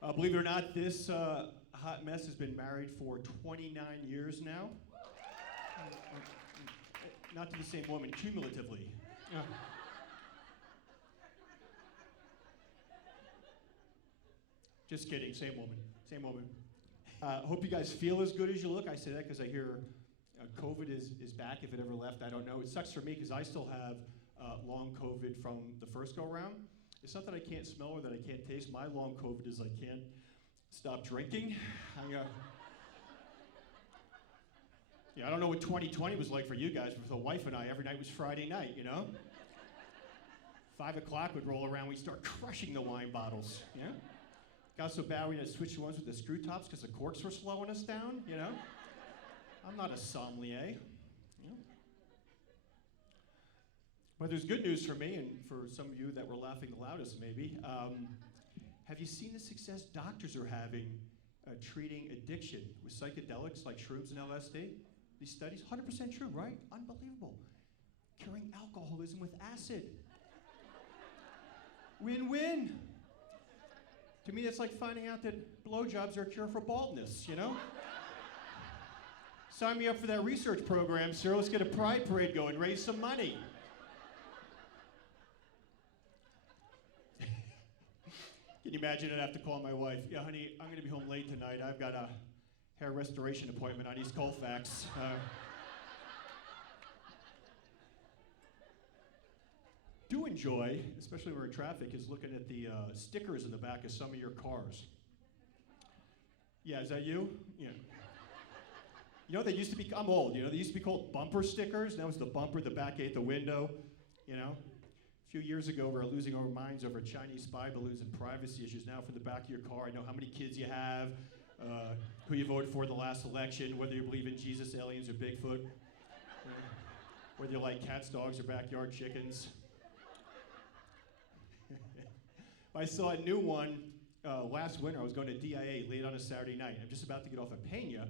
Believe it or not, this hot mess has been married for 29 years now. Not to the same woman, cumulatively. Just kidding, same woman, same woman. Hope you guys feel as good as you look. I say that because I hear COVID is back, if it ever left, I don't know. It sucks for me because I still have long COVID from the first go-around. It's not that I can't smell or that I can't taste. My long COVID is I can't stop drinking. I don't know what 2020 was like for you guys, but for the wife and I, every night was Friday night, you know? 5 o'clock would roll around, we'd start crushing the wine bottles, you know? Got so bad we had to switch the ones with the screw tops because the corks were slowing us down, you know? I'm not a sommelier, you know? But there's good news for me, and for some of you that were laughing the loudest maybe. Have you seen the success doctors are having treating addiction with psychedelics like shrooms and LSD? These studies, 100% true, right? Unbelievable. Curing alcoholism with acid. Win-win. To me, that's like finding out that blowjobs are a cure for baldness, you know? Sign me up for that research program, sir. Let's get a pride parade going, raise some money. Can you imagine I'd have to call my wife? Yeah, honey, I'm gonna be home late tonight. I've got a hair restoration appointment on East Colfax. Do enjoy, especially when we're in traffic, is looking at the stickers in the back of some of your cars. Yeah, is that you? Yeah. You know, they used to be, I'm old, you know, they used to be called bumper stickers. That was the bumper, the back ate the window, you know. A few years ago, we were losing our minds over Chinese spy balloons and privacy issues. Now for the back of your car, I know how many kids you have, who you voted for the last election, whether you believe in Jesus, aliens, or Bigfoot, whether you like cats, dogs, or backyard chickens. I saw a new one last winter. I was going to DIA late on a Saturday night. I'm just about to get off a Pena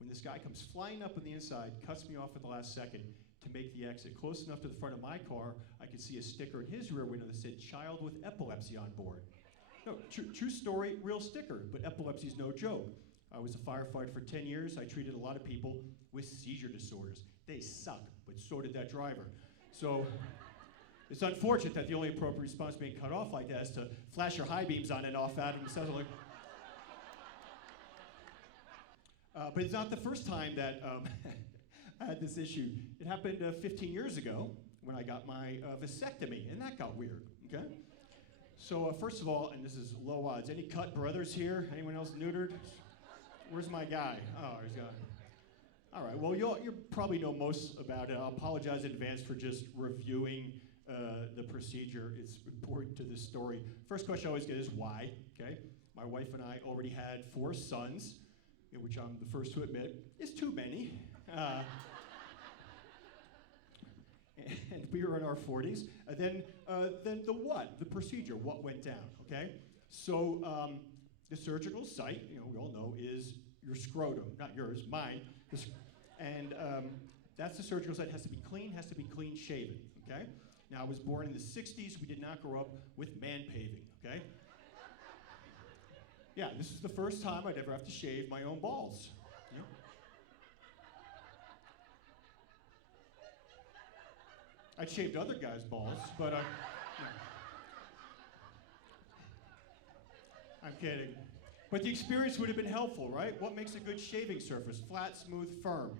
when this guy comes flying up on the inside, cuts me off at the last second to make the exit. Close enough to the front of my car, I could see a sticker in his rear window that said, "Child with epilepsy on board." No, true story, real sticker, but epilepsy's no joke. I was a firefighter for 10 years. I treated a lot of people with seizure disorders. They suck, but so did that driver. So it's unfortunate that the only appropriate response being cut off like that is to flash your high beams on and off at him. It sounds like. But it's not the first time that I had this issue. It happened 15 years ago when I got my vasectomy, and that got weird, okay? So first of all, and this is low odds, any cut brothers here? Anyone else neutered? Where's my guy? Oh, he's got. All right, well, you probably know most about it. I'll apologize in advance for just reviewing the procedure. It's important to this story. First question I always get is why, okay? My wife and I already had 4 sons, which I'm the first to admit is too many. And we were in our 40s. Then the what? The procedure, what went down, okay? So the surgical site, you know, we all know, is your scrotum, not yours, mine. And that's the surgical site. It has to be clean shaven, okay? Now, I was born in the 60s. We did not grow up with man paving, okay? Yeah, this is the first time I'd ever have to shave my own balls. You know? I'd shaved other guys' balls, but no. I'm kidding. But the experience would have been helpful, right? What makes a good shaving surface? Flat, smooth, firm.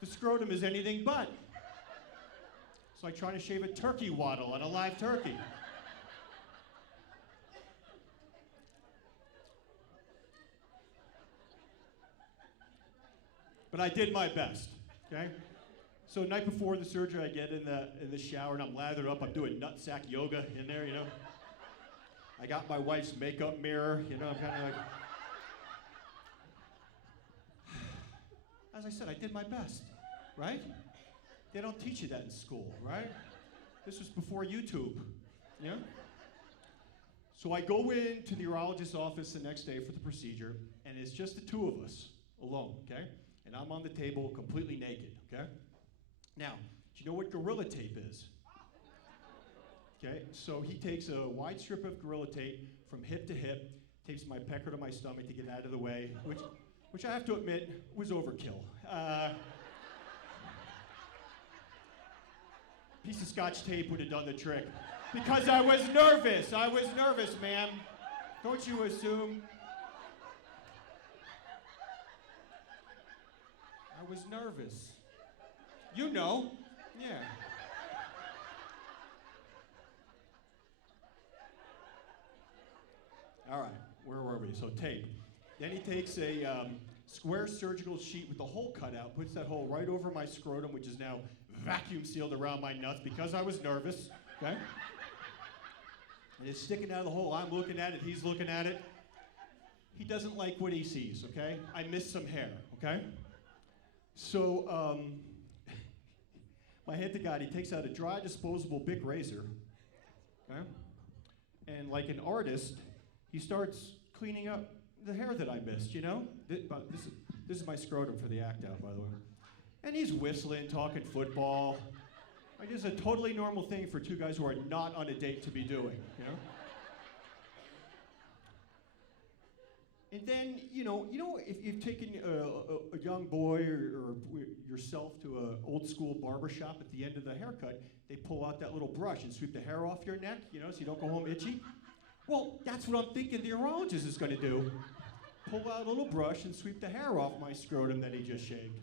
The scrotum is anything but. It's like trying to shave a turkey waddle on a live turkey. But I did my best, okay? So night before the surgery, I get in the shower and I'm lathered up. I'm doing nutsack yoga in there, you know? I got my wife's makeup mirror, you know, I'm kind of like. As I said, I did my best, right? They don't teach you that in school, right? This was before YouTube, you know? So I go into the urologist's office the next day for the procedure, and it's just the 2 of us alone, okay? And I'm on the table completely naked, okay? Now, do you know what Gorilla Tape is? Okay, so he takes a wide strip of Gorilla Tape from hip to hip, tapes my pecker to my stomach to get out of the way, which I have to admit was overkill. Piece of Scotch tape would have done the trick. Because I was nervous. I was nervous, man. Don't you assume? I was nervous. You know. Yeah. All right, where were we? So tape. Then he takes a square surgical sheet with the hole cut out, puts that hole right over my scrotum, which is now vacuum sealed around my nuts because I was nervous, okay? And it's sticking out of the hole. I'm looking at it, he's looking at it. He doesn't like what he sees, okay? I missed some hair, okay? So, my hand to God, he takes out a dry, disposable Bic razor, okay? And like an artist, he starts cleaning up the hair that I missed, you know? This is my scrotum for the act out, by the way. And he's whistling, talking football. Like, it's a totally normal thing for two guys who are not on a date to be doing, you know? And then, you know, if you've taken a young boy or yourself to an old school barber shop at the end of the haircut, they pull out that little brush and sweep the hair off your neck, you know, so you don't go home itchy. Well, that's what I'm thinking the urologist is going to do. Pull out a little brush and sweep the hair off my scrotum that he just shaved.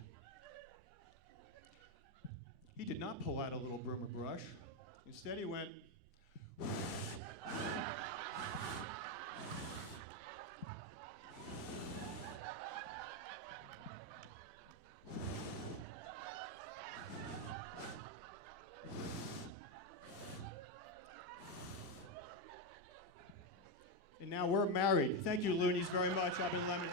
He did not pull out a little broom or brush. Instead, he went. And now we're married. Thank you, Loonees, very much. I've been Lemmy.